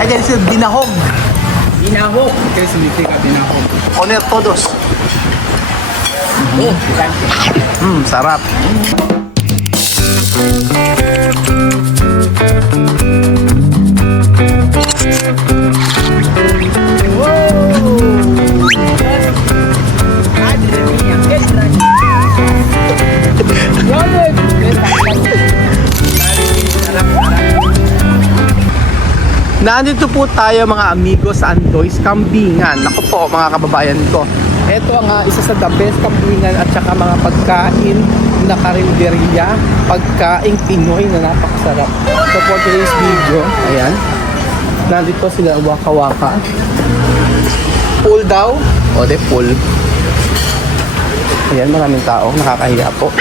Ayan, ito binahog. Binahog. ¿Qué significa binahog? Poner todos. Oh, picante. Sarap. Madre mía, qué extraño. Nandito po tayo mga amigo sa Andoy's Kambingan. Ako po mga kababayan ko. Ito ang isa sa the best kambingan at saka mga pagkain na karinderya, pagkain Pinoy na napakasarap. So for today's video, ayan, nandito sila waka-waka. Full daw? O de full. Ayan, maraming tao, nakakahiya po.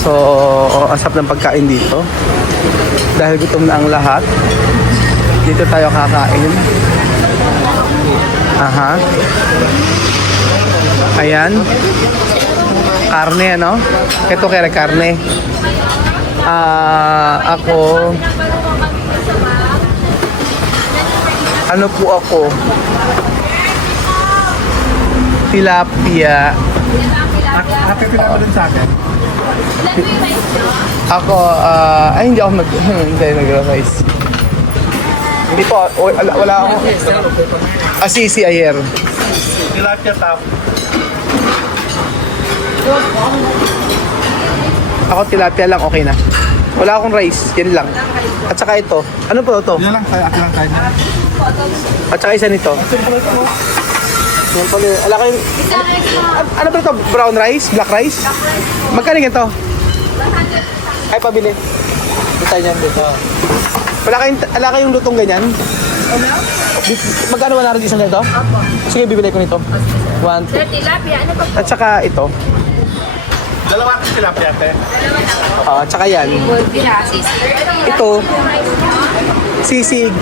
So, asap ng pagkain dito. Dahil gutom na ang lahat, dito tayo kakain. Aha. Ayan. Karne, ano? Ito kaya karne. Ako. Ano po ako? Tilapia. Ate, pinaka dun sa akin. Ako, ay hindi ako hindi nag-rice. Hindi po, wala ako. Sisi ayer. Tilapia tap. Ako tilapia lang, okay na. Wala akong rice, yan lang. At saka ito, ano po ito? Yan lang, kaya ako lang tayo. At saka isa nito. Yan pala, ala kayo. Ano ba ito? Brown rice? Black rice? Magkano ito? Ay, pabili. Ito niyan dito. Wala kayong lutong ganyan? Magkano 100 isang nito? Sige, bibili ko nito. 1, 2. Tilapia, ano pa? At saka ito. Dalawa ang tilapia, ate. At saka yan. Ito. Sisig.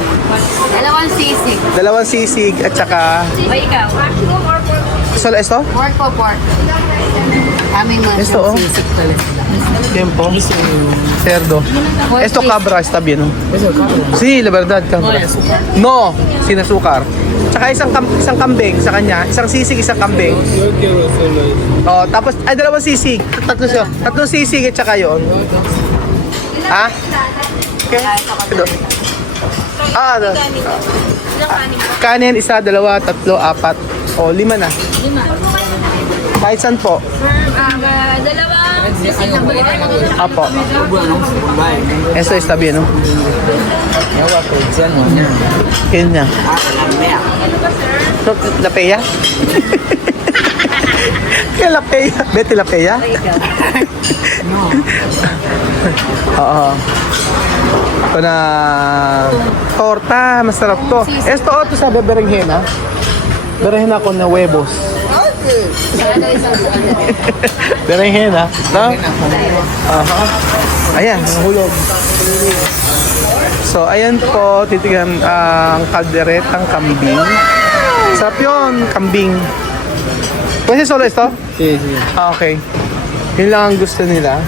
Dalawang sisig. Dalawang sisig at saka... O ikaw? Solo esto? Pork po, pork. Aming mga Esto, oh. sisig pala sila. Tiempo. Cerdo. Esto cabra, está bien, ¿no? Sí, la verdad, cabra. No, sin azúcar. Tsaka isang kambing sa kanya, isang sisig, isang kambing. Oh, tapos ay dalawang sisig. Tatlong sisig at saka 'yon. Ha? Okay. Ito. Ano? Kanin, isa, dalawa, tatlo, apat. O, 5 na. 5. Kahit saan po. Dalawang sisig na po. Apo. Esto está bien, ¿no? Yun niya. La peya? Kaya la peya? Betty la peya? Oo. Ito na torta, masarap to. Esto otro sabi berenjena. Berenjena con huevos. Berenjena, no? Aha. Ayan, hulog. So, ayan po, titigan ang kalderetang kambing. Sarap yun, kambing. Pwede solo ito? Sí, sí. Okay. Yun lang ang gusto nila.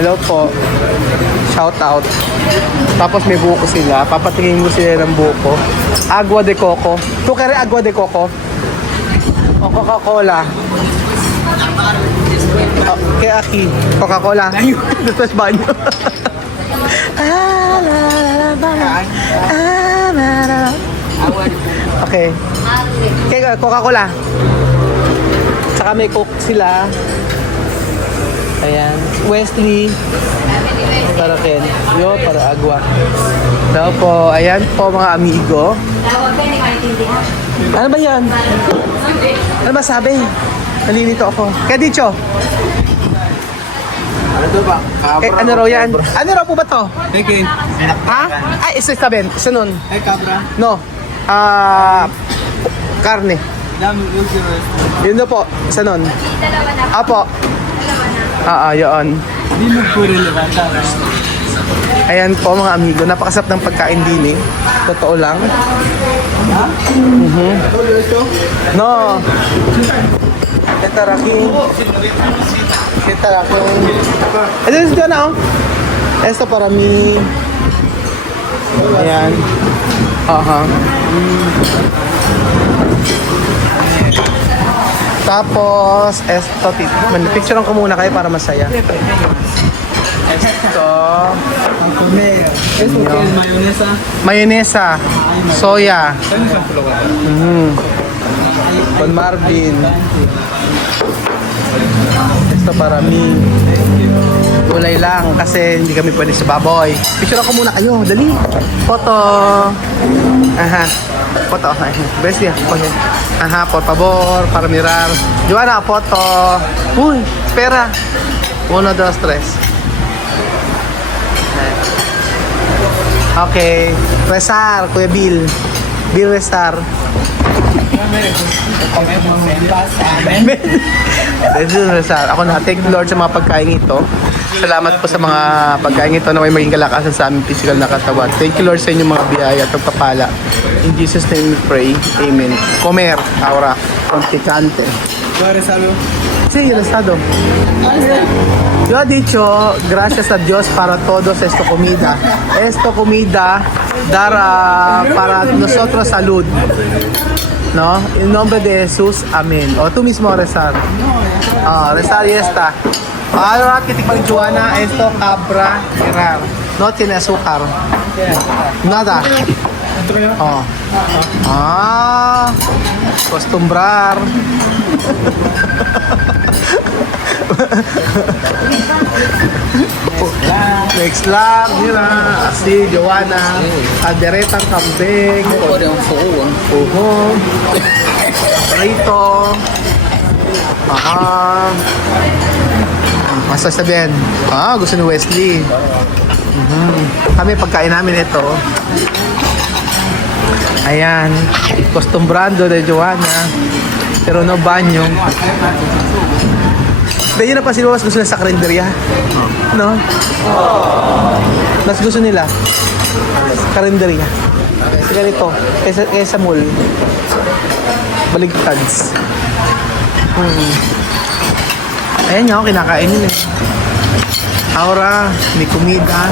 Hello po. Shout out. Tapos may buko sila. Papatingin mo sila ng buko. Agua de coco. Tu kere agua de coco? O Coca-Cola? Kaya aki. Coca-Cola. Ito sa banyo. Okay. Kaya Coca-Cola. Saka may coke sila. Ayan. Wesley. Para Ken. Yo, para agua. So po, ayan po mga amigo. Ano ba yan? Ano ba sabi? Nalilito ako. Kaya dicho. Ano to ba? Ano raw yan? Ano raw po ba to? Teke. Ha? Ay, isa sabihin. Isa nun. Eh, cabra. No. Karne. Dami yung zero. Yun na po. Isa nun. Apo. Yun. Di mo puro levanta. Ayan po mga amigo. Napakasarap ng pagkain din eh. Totoo lang. No. Tetaraking. Tetaraking. Ito na oh. Esto para mi. yan. Aha. Tapos, esto, picturean ko muna kayo para masaya. Esto, Eso que es mayonesa. mayonesa, soya, Con Marvin. Esto para mí. Gulay lang kasi hindi kami pwede sa baboy. Picturean ko muna kayo, dali. Foto. Aha. Foto. Bestia. Okay. Aha, por favor, para mirar. Joanna, foto. Uy, espera. 1, 2, 3. Okay. Resar, Kuya Bill. Bill Resar. Resar. Ako na, thank you Lord sa mga pagkain ito. Salamat po sa mga pagkain ito na may maging kalakasan sa aming physical na katawan. Thank you Lord sa inyong mga biyaya at pagpapala. In Jesus' name we pray. Amen. Comer, ahora, con picante. ¿Tú eres algo? Sí, el estado. Yo he dicho, gracias a Dios para todos esto comida. Esto comida dar para nosotros salud. ¿No? En nombre de Jesús, amén. O tú mismo rezar. Rezar y está. Ahora que te Joanna, esto cabra mirar. No tiene azúcar. Nada. Oh. Acostumbrar. Next lang, mira. Así, Joanna. Alderetang kambing. Puhong. Rito. Masa sabihin. Gusto ni Wesley. Kami pagkain namin ito. Ayan. Costumbrando de Joanna. Pero no banyo. Dahil na pa sila mas gusto nila sa karinderya. No? Mas gusto nila. Karinderya. Kasi ganito. Kaysa mall. Baligtads. Ayan nyo, kinakain nila. Ahora, may kumida.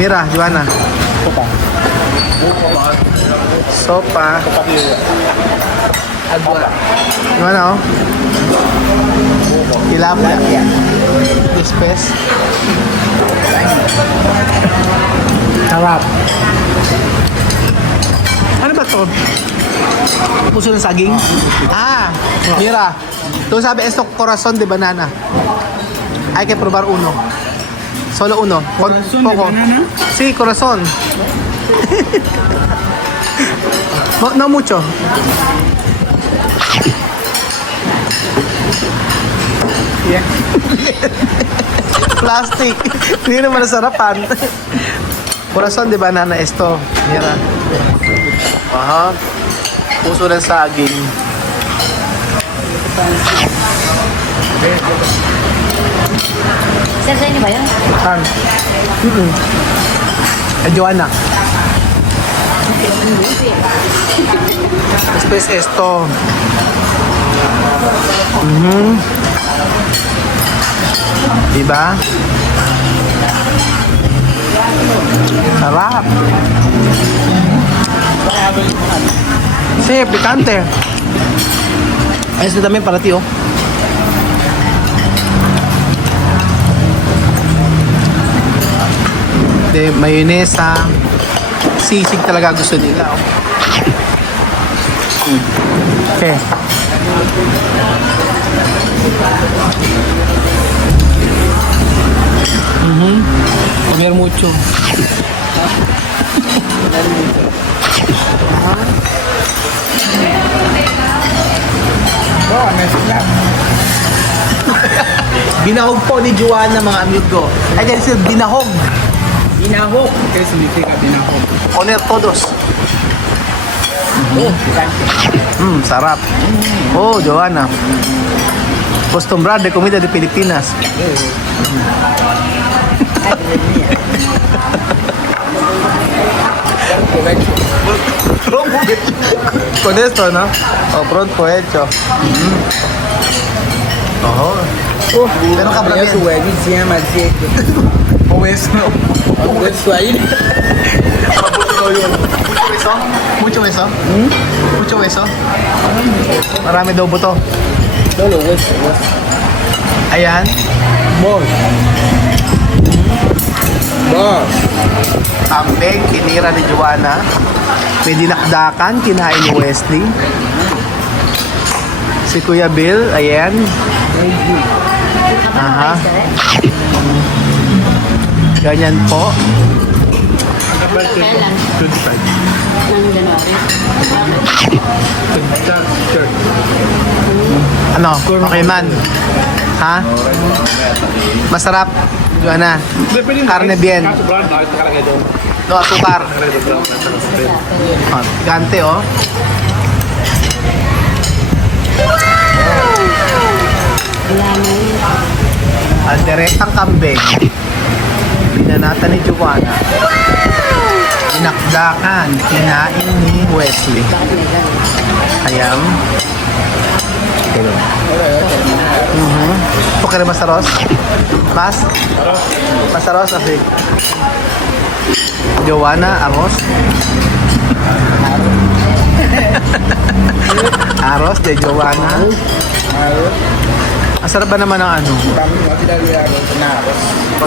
Mira, Joanna. Sopa. Joanna, oh. Tilapia. Dispes. Sarap. Ano ba to? Puso ng saging? Mira. Tú sabe esto corazón de banana. Hay que probar uno. Solo uno. ¿Corazón de banana? Sí, corazón. No mucho. Yeah. Plastic. Hindi naman nasarapan. Corazón de banana esto. Mira. Puso ng saging. Sir, sa inyo ba yan? Joanna. Después esto. Diba? Sarap. Sí, picante. Este también para ti, oh. De mayonesa. Sisig talaga gusto nila, oh. Okay. Comer mucho. Binahog po ni Joanna, mga amigo. Ay, dahil sila binahog. Binahog. ¿Qué significa binahog? Poner todos. Sarap. Joanna. Costumbrad de comida de Pilipinas. Con esto, ¿no? Pronto hecho. Pero cabra bien. Se llama Diego. O eso. Isso aí. Mucho beso? Mucho beso? Mucho beso? Marami daw buto. Ayan. Boss. Boss. Kambing, kinira ni Joanna. May dinakdakan, kinain ni Wesley. Si Kuya Bill, ayan. Aha. Ganyan po. Kailan? 25. Ng January. Church. Ano? Okay man. Ha? Masarap. Joanna. Carne bien. Sobrang dahil nakalagay doon. No asukar. Nakalagay doon. Oh, gante oh. Wala na yun. Ang direktang kambing. Pinanata ni Joanna. Dinakdakan. Kinain ni Wesley. Ayam. ¿Tú quieres más arroz? ¿Más? ¿Más arroz? Así. Joanna, arroz. Arroz de Joanna. Ang sarap ba naman ang ano? Kami matinali ako na arroz.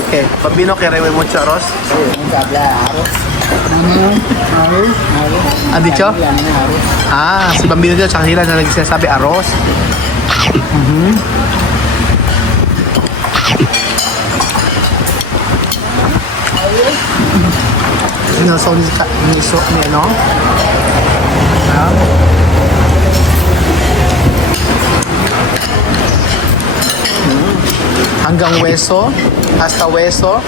Okay. Pabino quiere mucho arroz. Sabla arroz. Arroz. Ah, dicho? Yan ang arroz. Ah, si Bambino dito, tsaka sila na nagsasabi arroz. Sinasaw ni ano? Ah. Hanggang weso, hasta weso.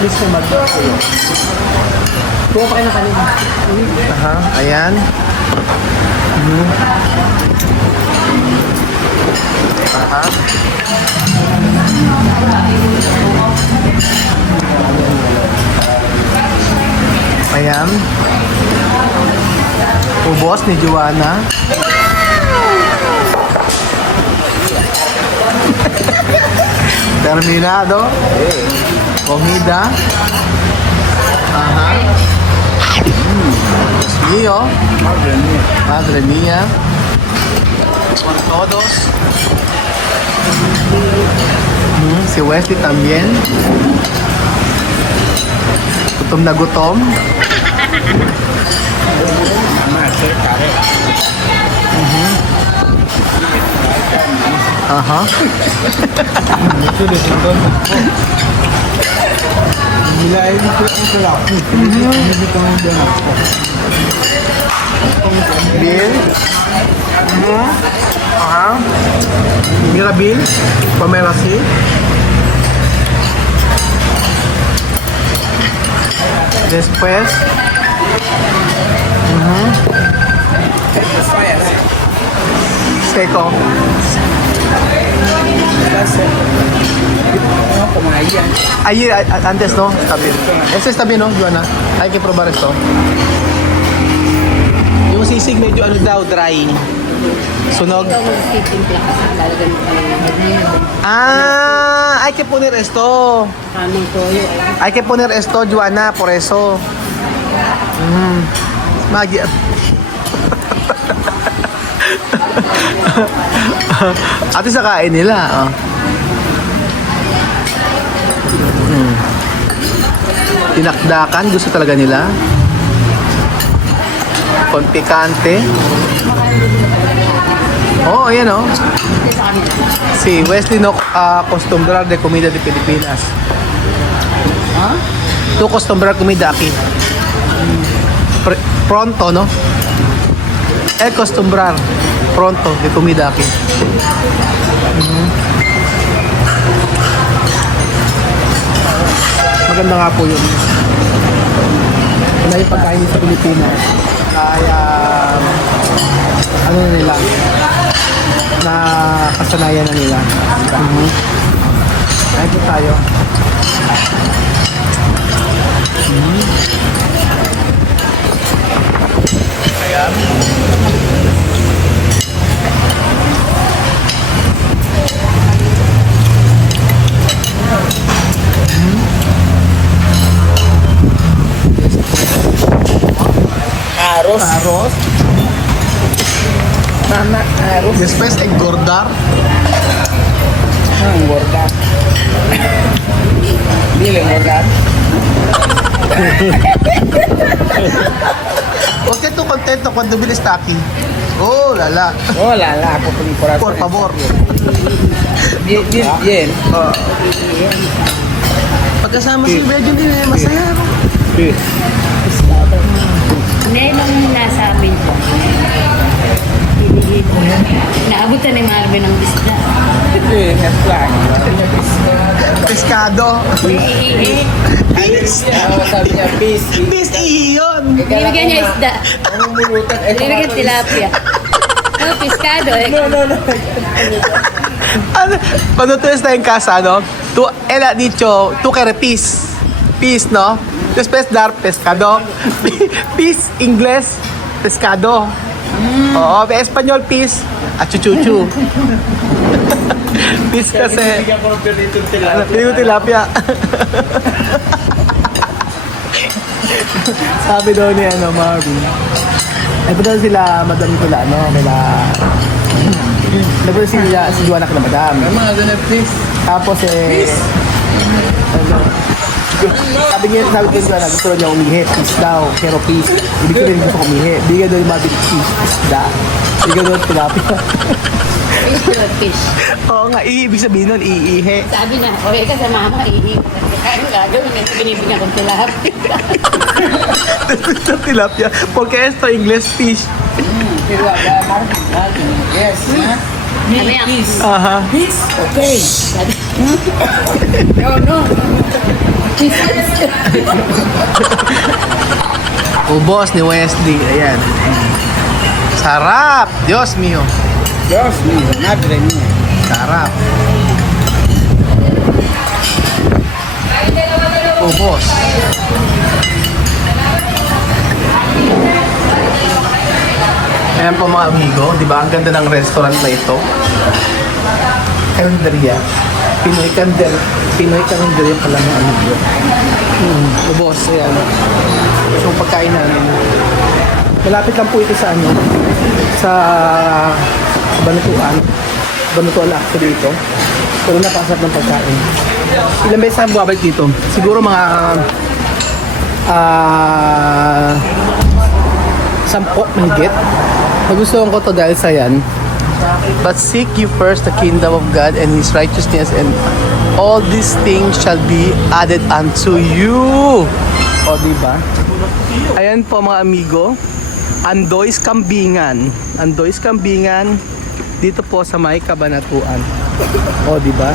Please kumagdo kayo. Kuha pa kayo ng kanina. Aha, ayan. Aha. Ayan. Ubos ni Joanna. Terminado. Comida. Ajá. Dios mío. Madre mía. Con todos. Si Wesley también. Gutom na gutom. Aha. Nilay dito ito lang. Hindi ko nang diyan ako. Bill. Aha. Mira Bill. Pamela si. Después. Seco. Ano kumayan? Ahí, antes no, está bien. Este está bien, ¿no, Joanna? Hay que probar esto. Yung sisig medyo ano daw, dry. Sunog. Ikaw magtitimpla kasi talaga Ah, hay que poner esto. kaming toyo. Hay que poner esto, Joanna, por eso. Magi. Ate sa kain nila. Oh. Tinakdakan, gusto talaga nila. Con picante. Oh, ayan oh. Si Wesley no acostumbrar de comida de Pilipinas. Ha? Tu acostumbrar comida aquí. Pronto, no? Acostumbrar pronto de comida aquí. Maganda nga po yun. Wala yung pagkain sa Pilipinas. Kaya, ano na nila, na kasanayan na nila. Kaya po tayo. arroz. Mama, arroz. Después engordar. Engordar. Dile, engordar. ¿Por qué tú contento cuando vienes aquí? Oh, lala. Oh, lala, ako po corazón. Por favor. Bien, bien, bien. Pagkasama si Medyo din eh, masaya. Sí. Hindi, nung nasa amin po. Naabutan ni Marvin ng isda. Ito yung flag. Pescado. Iihi. Sabi niya, peace. Bis iyon. Binibigyan niya isda. Namumulutan. Binibigyan tilapia. Oh, pescado eh. No. Ano? Cuando tú estás en casa, ¿no? Tú, él ha dicho, tú quieres pis. Pis, ¿no? Después dar pescado. Pis, inglés, pescado. Oo, español, pis. Achuchuchu. Pis kasi. Bigyan ko ng pinitong Ano, tilapia. Sabi daw ni Marvin. Ito daw sila, Madam Tula, no? Dapat si Juana kila Madam. Mga ganun, please. Tapos sabi ko na gusto niya umihi, peace daw, pero peace. Ibig sabihin gusto ko umihi. Bigyan daw yung mga peace, isda. Bigyan daw yung tilapia. Fish or fish. Oo nga, ibig sabihin nun, iihi. Sabi na, okay ka sa mama, iihi. Kaya gagawin niya, binibigyan kong tilapia. Ito tilapia. Porque esto, English fish. Pero yes. Sabi niya, Aha. Peace? Okay. sabi, No. Ubos ni Wesley. Ayan. Sarap! Dios mío. Dios mío, madre mía. Sarap. Ubos. Ayan po mga amigo, di ba? Ang ganda ng restaurant na ito. Carinderia. Pinoy Carinderia pala ng amigo. Ubos, ayan. So, pagkain namin. Malapit lang po ito sa sa Banatuan. Banatuan actually ito. Pero napakasarap ng pagkain. Ilang beses na bumabalik dito? Siguro mga 10 mahigit. Nagustuhan ko to dahil sa yan. But seek you first the kingdom of God and His righteousness, and all these things shall be added unto you. O, diba? Ayan po mga amigo. Andoy's Kambingan. Andoy's Kambingan. Dito po sa may Kabanatuan. O, diba?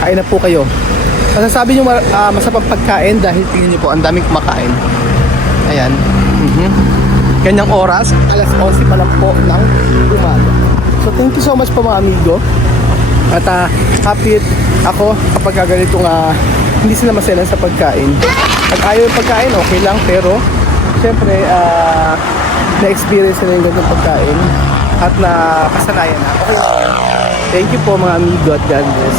Kain na po kayo. Masasabi nyo masapang pagkain dahil tingin nyo po, ang daming kumakain. Ayan. Ganyang oras, alas 11 pa lang po ng umaga. So, thank you so much po mga amigo. At happy ako kapag ganitong hindi sila maselan sa pagkain. Pag ayaw yung pagkain, okay lang. Pero, syempre, na-experience nila yung ganitong pagkain at nakasanayan na. Okay. Thank you po mga amigo at God bless.